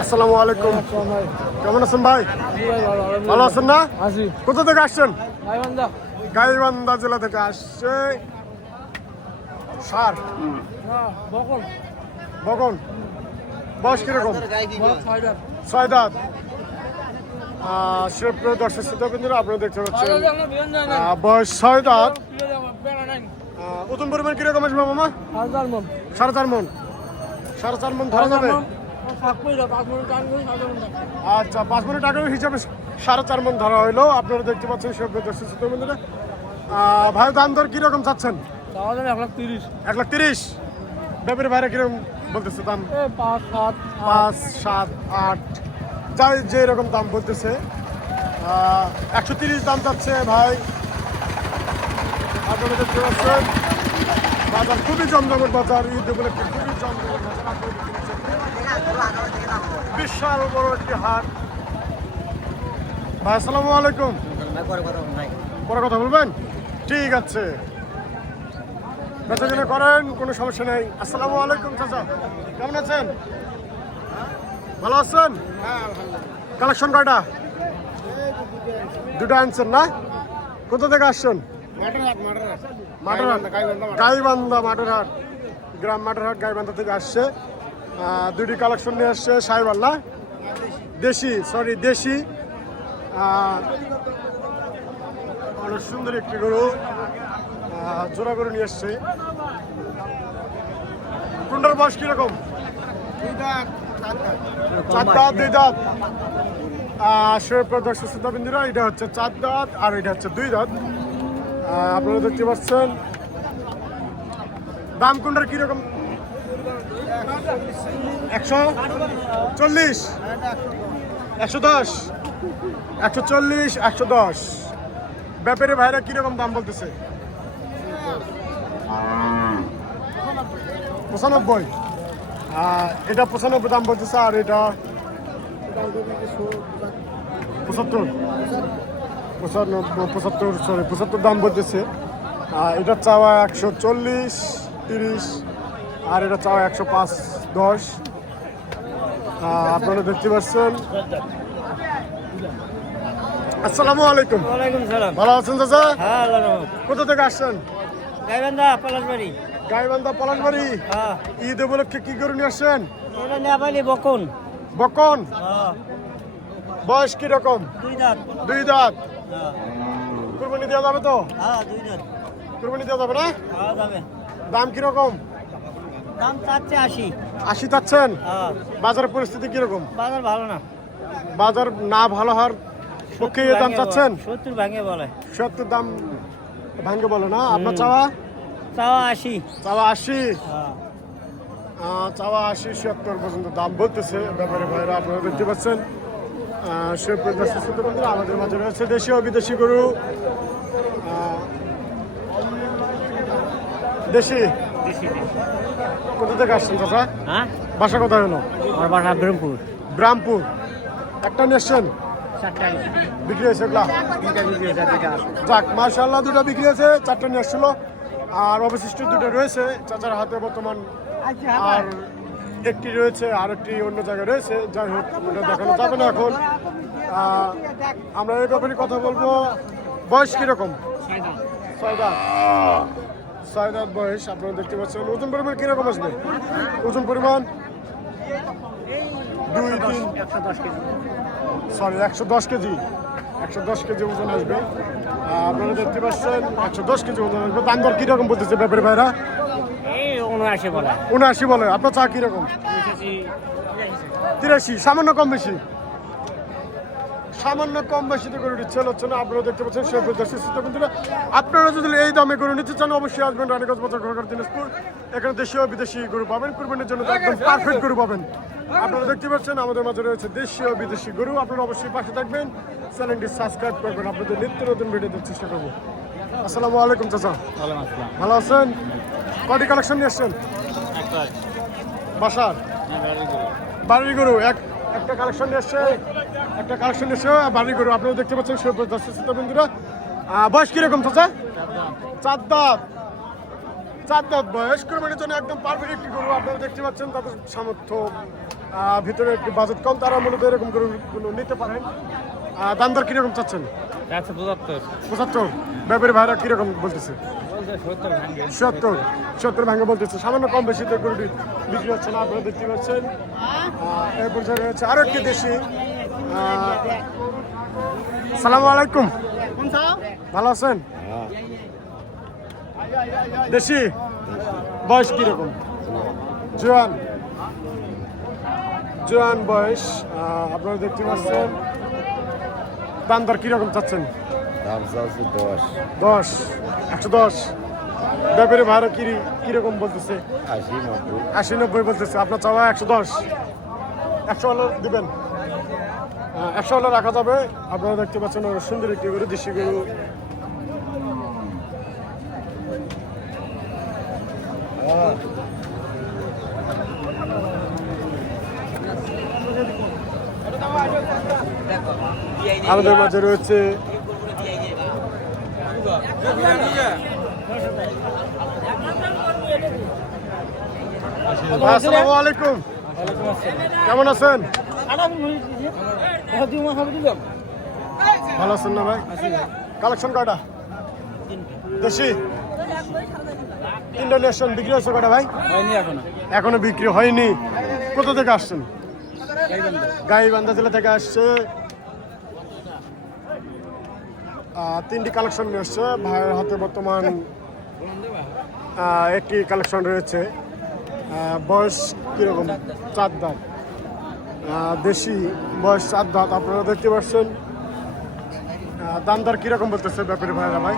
আসসালামু আলাইকুম। কেমন আছেন ভাই? ভালো আছেন না? কোথা থেকে আসছেন? গাইবান্ধা। জেলা থেকে আসছে। সার বকন। বগন বয়স কীরকম? ছয় দাঁত। শিবপ্রিয় দর্শক শ্রোতাবৃন্দরা আপনারা দেখতে পাচ্ছেন বয়স ছয় দাঁত ওজন পরিমাণ কীরকম আসবে মামা? মন। সাড়ে চার মন। সাড়ে চার মন ধরা যাবে? আচ্ছা পাঁচ মিনিট আগে হিসাবে সাড়ে চার মন ধরা হইল। আপনারা দেখতে পাচ্ছেন সব দর্শক শ্রোতাবৃন্দরা। আহ, ভাই দাম দর কীরকম চাচ্ছেন? এক লাখ তিরিশ। এক লাখ তিরিশ। ব্যাপারে বাইরে কীরকম বলতেছে দাম? পাঁচ সাত পাঁচ সাত আট। যাই যে রকম দাম বলতেছে একশো তিরিশ দাম চাচ্ছে ভাই। বাজার খুবই জমজমের বাজার, ঈদ উপলক্ষে খুবই। বিশাল বড় একটি হাট। ভাই, আসসালামু আলাইকুম। পরে কথা বলবেন? ঠিক আছে। বেচা করেন, কোনো সমস্যা নেই। আসসালামু আলাইকুম, চাচা। কেমন আছেন? ভালো আছেন? কালেকশন কয়টা? দুটো আনছেন না? কোথা থেকে আসছেন? গাইবান্ধা মাটারহাট গ্রাম মাটারহাট গাইবান্ধা থেকে আসছে। দুটি কালেকশন নিয়ে আসছে সাহেবাল না? দেশি সরি দেশি। অনেক সুন্দর একটি গরু। জোড়া গরু নিয়ে এসছে কোনটার বয়স কীরকম? চার দাঁত দুই দাঁত দর্শক শ্রোতাবিন্দুরা এটা হচ্ছে চার দাঁত আর এটা হচ্ছে দুই দাঁত আপনারা দেখতে পাচ্ছেন। দাম কোনটার কীরকম? একশো চল্লিশ। একশো দশ। একশো চল্লিশ, একশো দশ। ব্যাপারে ভাইরা কীরকম দাম বলতেছে? পঁচানব্বই। এটা পঁচানব্বই দাম বলতেছে আর এটা পঁচাত্তর। পঁচানব্বই পঁচাত্তর সরি পঁচাত্তর দাম বলতেছে। এটা চাওয়া একশো চল্লিশ তিরিশ আর এটা চাওয়া একশো পাঁচ দশ। আপনারা দেখতে পাচ্ছেন। আসসালামু আলাইকুম। ভালো আছেন চাচা? হ্যাঁ কোথা থেকে আসছেন? পলাশবাড়ি। গাইবান্ধা পলাশবাড়ি। হ্যাঁ। ঈদ উপলক্ষে কি করে নিয়ে আসছেন? বকন। বকন? হ্যাঁ। বয়স কীরকম দুই দাঁত। দুই দাঁত। হ্যাঁ। কুরবানি দেওয়া যাবে তো? কুরবানি দেওয়া যাবে না? দাম কীরকম দাম চাচ্ছে আশি। আশি চাচ্ছেন? বাজারের পরিস্থিতি কীরকম বাজার ভালো না। বাজার না ভালো হওয়ার পক্ষে দাম চাচ্ছেন? সত্তর ভাঙে বলে। সত্তর দাম ভাঙ্গে বলে না? আপনার চাওয়া? চাওয়া আশি চাওয়া আশি হ্যাঁ। চাওয়া আশি সত্তর পর্যন্ত দাম বলতেছে। ব্যাপারে ভাইরা আপনারা দেখতে পাচ্ছেন। আমাদের মাঝে রয়েছে দেশীয় ও বিদেশি গরু। দেশি? কোথা থেকে আসছেন চাচা? হ্যাঁ? বাসা কোথায় হলো? আমার বাসা ব্রহ্মপুর। ব্রামপুর একটা চারটা বিক্রি হয়েছে যাক মার্শাল্লাহ দুটো বিক্রি হয়েছে চারটা নিয়ে আসছিল। আর অবশিষ্ট দুটো রয়েছে চাচার হাতে বর্তমান আর একটি রয়েছে আর একটি অন্য জায়গায় রয়েছে। যাই হোক ওটা দেখানো যাবে না এখন। আমরা এই ব্যাপারে কথা বলব। বয়স কীরকম? ছয় দাঁত ছয় দাঁত বয়স আপনারা দেখতে পাচ্ছেন। ওজন পরিমাণ কীরকম আসবে? ওজন পরিমাণ? দুই তিন। একশো দশ কেজি। সরি একশো দশ কেজি। একশো দশ কেজি ওজন আসবে। আপনারা দেখতে পাচ্ছেন একশো দশ কেজি ওজন আসবে। দাম দর কীরকম বলতেছে ব্যাপারে ভাইরা? উনআশি বলে। উনআশি বলে। আপনার চা কীরকম? তিরাশি। সামান্য কম বেশি? সামান্য কম বেশিতে গরু সেল হচ্ছে না? আপনারা দেখতে পাচ্ছেন সে দর্শক বন্ধুরা আপনারা যদি এই দামে গরু নিতে চান অবশ্যই আসবেন রানীগঞ্জ বাজার ঘরঘর দিনাজপুর। এখানে দেশীয় বিদেশি গরু পাবেন। কুরবানির জন্য একদম পারফেক্ট গরু পাবেন। আপনারা দেখতে পাচ্ছেন আমাদের মাঝে রয়েছে দেশীয় বিদেশি গরু। আপনারা অবশ্যই পাশে থাকবেন চ্যানেলটি সাবস্ক্রাইব করবেন। আপনাদের নিত্য নতুন ভিডিও দেওয়ার চেষ্টা করব। আসসালামু আলাইকুম চাচা। ভালো আছেন? কটি কালেকশন নিয়ে আসছেন? বাসার? বাড়ির গরু। এক একটা কালেকশন নিয়ে এসছে একটা কালেকশন নিয়ে এসছে বাড়ির গরু। আপনারা দেখতে পাচ্ছেন সে বন্ধুরা। বয়স কীরকম চাচা? চার দাঁত। চার দাঁত বয়স কোরবানির জন্য একদম পারফেক্ট একটি গরু। আপনারা দেখতে পাচ্ছেন তাদের সামর্থ্য ভিতরে একটু বাজেট কম। তারা মূলত এরকম গরুগুলো নিতে পারেন। দাম দর কীরকম চাচ্ছেন? একশো পঁচাত্তর। পঁচাত্তর? ব্যাপারী ভাইরা কীরকম বলতেছে? সত্তর সত্তর? ভাঙে বলতেছে। সামান্য কম বেশি তো গরুটি বিক্রি হচ্ছে না আপনারা দেখতে পাচ্ছেন। এর পর্যায়ে রয়েছে আরও একটি দেশি। সালাম আলাইকুম। ভালো আছেন? দেশি? বয়স কীরকম? জোয়ান। জোয়ান বয়স আপনারা দেখতে পাচ্ছেন। দাম দর কীরকম চাচ্ছেন? দাম চাচ্ছে দশ। দশ একশো দশ। ব্যাপারে ভাড়া কিরি কীরকম বলতেছে? আশি নব্বই। আশি নব্বই বলতেছে। আপনার চাওয়া একশো দশ। একশো হলো দিবেন। একশো হলো রাখা যাবে। আপনারা দেখতে পাচ্ছেন সুন্দর একটি গরু দেশি গরু আমাদের মাঝে রয়েছে কেমন আছেন? ভালো আছেন না ভাই? কালেকশন কয়টা? দেশি? ইন্টারন্যাশনাল বিক্রি হচ্ছে কয়টা ভাই? এখনও। বিক্রি হয়নি। কোথা থেকে আসছেন? গাইবান্ধা জেলা থেকে আসছে। তিনটি কালেকশন নিয়ে আসছে। ভাইয়ের হাতে বর্তমান একটি কালেকশন রয়েছে। বয়স কীরকম? চার দাঁত। দেশি বয়স চার দাঁত। আপনারা দেখতে পাচ্ছেন। দাম দর কীরকম বলতেছে ব্যাপারী ভাইরা ভাই?